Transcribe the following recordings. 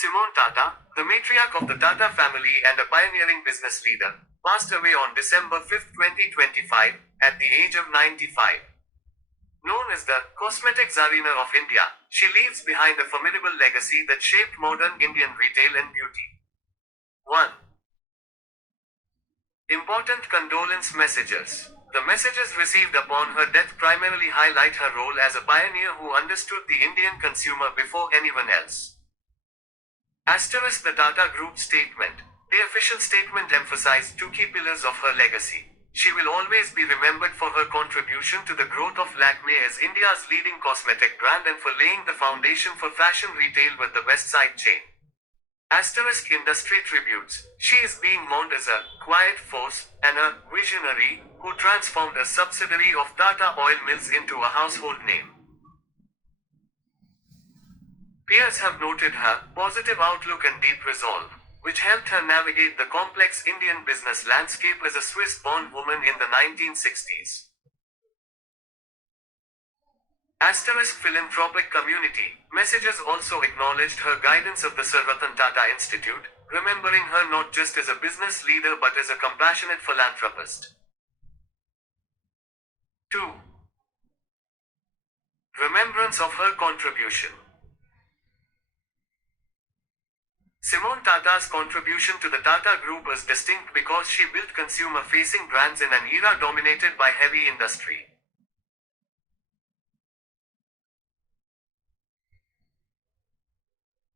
Simone Tata, the matriarch of the Tata family and a pioneering business leader, passed away on December 5, 2025, at the age of 95. Known as the Cosmetic Zarina of India, she leaves behind a formidable legacy that shaped modern Indian retail and beauty. 1. Important condolence messages. The messages received upon her death primarily highlight her role as a pioneer who understood the Indian consumer before anyone else. Asterisk the Tata Group statement. The official statement emphasized two key pillars of her legacy. She will always be remembered for her contribution to the growth of Lakme as India's leading cosmetic brand and for laying the foundation for fashion retail with the Westside chain. Asterisk industry tributes. She is being mourned as a quiet force and a visionary who transformed a subsidiary of Tata Oil Mills into a household name. Peers have noted her positive outlook and deep resolve, which helped her navigate the complex Indian business landscape as a Swiss-born woman in the 1960s. Asterisk philanthropic community. Messages also acknowledged her guidance of the Sir Ratan Tata Institute, remembering her not just as a business leader but as a compassionate philanthropist. 2. Remembrance of her contribution. Simone Tata's contribution to the Tata Group is distinct because she built consumer-facing brands in an era dominated by heavy industry.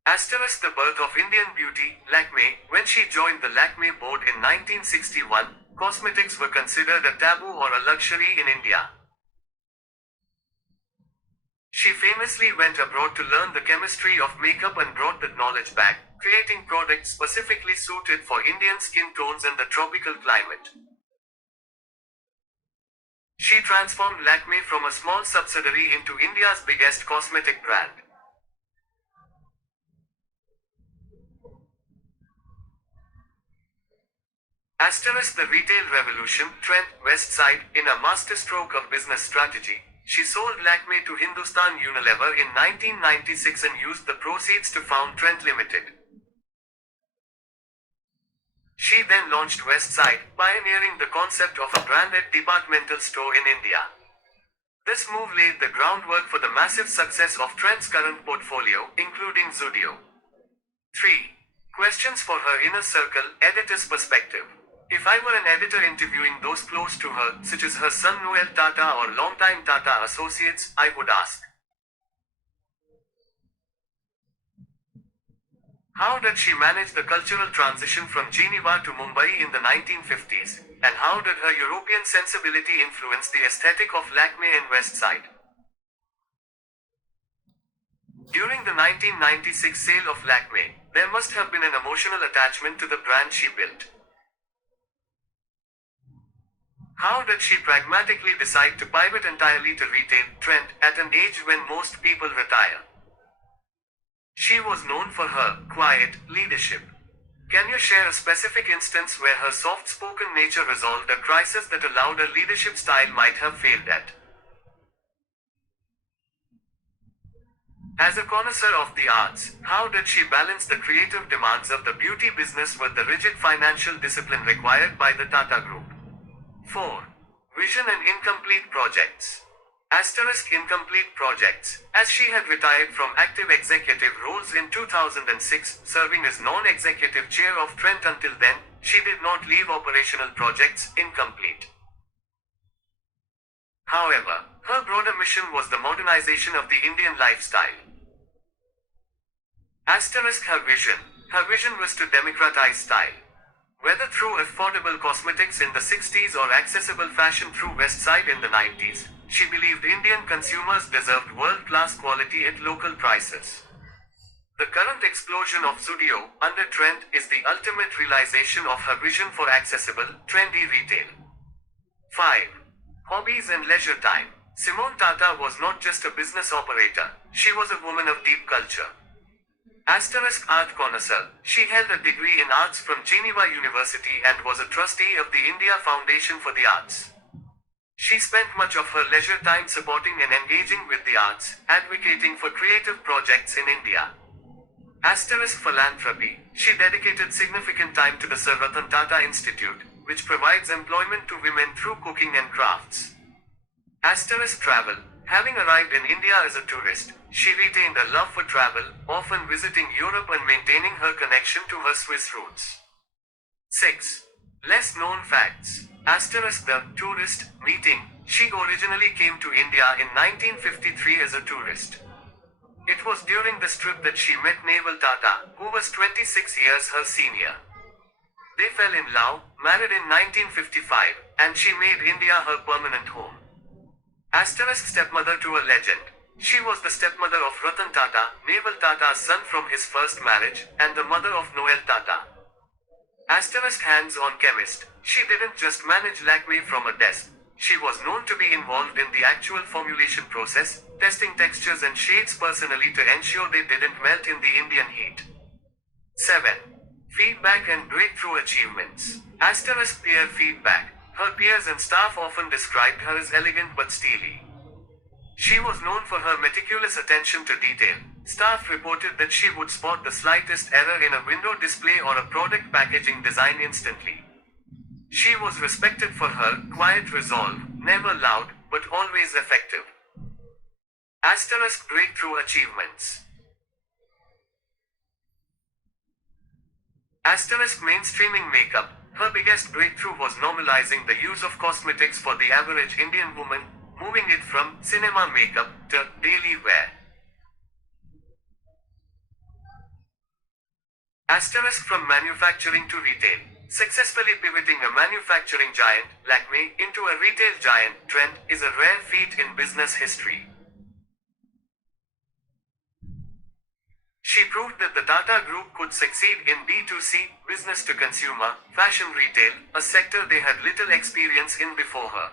Asterisk the birth of Indian beauty, Lakme. When she joined the Lakme board in 1961, cosmetics were considered a taboo or a luxury in India. She famously went abroad to learn the chemistry of makeup and brought that knowledge back, creating products specifically suited for Indian skin tones and the tropical climate. She transformed Lakme from a small subsidiary into India's biggest cosmetic brand. Asterisk the retail revolution, Trent, Westside. In a masterstroke of business strategy, she sold Lakme to Hindustan Unilever in 1996 and used the proceeds to found Trent Limited. She then launched Westside, pioneering the concept of a branded departmental store in India. This move laid the groundwork for the massive success of Trent's current portfolio, including Zudio. 3. Questions for her inner circle, editor's perspective. If I were an editor interviewing those close to her, such as her son Noel Tata or longtime Tata associates, I would ask, how did she manage the cultural transition from Geneva to Mumbai in the 1950s, and how did her European sensibility influence the aesthetic of Lakme and Westside? During the 1996 sale of Lakme, there must have been an emotional attachment to the brand she built. How did she pragmatically decide to pivot entirely to retail, Trent, at an age when most people retire? She was known for her quiet leadership. Can you share a specific instance where her soft-spoken nature resolved a crisis that allowed her leadership style might have failed at? As a connoisseur of the arts, how did she balance the creative demands of the beauty business with the rigid financial discipline required by the Tata Group? 4. Vision and incomplete projects. Asterisk incomplete projects. As she had retired from active executive roles in 2006, serving as non-executive chair of Trent until then, she did not leave operational projects incomplete. However, her broader mission was the modernization of the Indian lifestyle. Asterisk her vision. Her vision was to democratize style. Whether through affordable cosmetics in the 60s or accessible fashion through Westside in the 90s, she believed Indian consumers deserved world-class quality at local prices. The current explosion of Zudio, under Trent, is the ultimate realization of her vision for accessible, trendy retail. 5. Hobbies and leisure time. Simone Tata was not just a business operator, she was a woman of deep culture. Asterisk art connoisseur. She held a degree in arts from Geneva University and was a trustee of the India Foundation for the Arts. She spent much of her leisure time supporting and engaging with the arts, advocating for creative projects in India. Asterisk philanthropy. She dedicated significant time to the Sir Ratan Tata Institute, which provides employment to women through cooking and crafts. Asterisk travel. Having arrived in India as a tourist, she retained a love for travel, often visiting Europe and maintaining her connection to her Swiss roots. 6. Less known facts. Asterisk the tourist meeting. She originally came to India in 1953 as a tourist. It was during this trip that she met Naval Tata, who was 26 years her senior. They fell in love, married in 1955, and she made India her permanent home. Asterisk stepmother to a legend. She was the stepmother of Ratan Tata, Naval Tata's son from his first marriage, and the mother of Noel Tata. Asterisk hands-on chemist. She didn't just manage Lakme from a desk. She was known to be involved in the actual formulation process, testing textures and shades personally to ensure they didn't melt in the Indian heat. 7. Feedback and breakthrough achievements. Asterisk peer feedback. Her peers and staff often described her as elegant but steely. She was known for her meticulous attention to detail. Staff reported that she would spot the slightest error in a window display or a product packaging design instantly. She was respected for her quiet resolve, never loud, but always effective. Asterisk breakthrough achievements. Asterisk mainstreaming makeup. Her biggest breakthrough was normalizing the use of cosmetics for the average Indian woman, moving it from cinema makeup to daily wear. Asterisk from manufacturing to retail. Successfully pivoting a manufacturing giant, Lakme, into a retail giant, Trent, is a rare feat in business history. She proved that the Tata Group could succeed in B2C, business to consumer, fashion retail, a sector they had little experience in before her.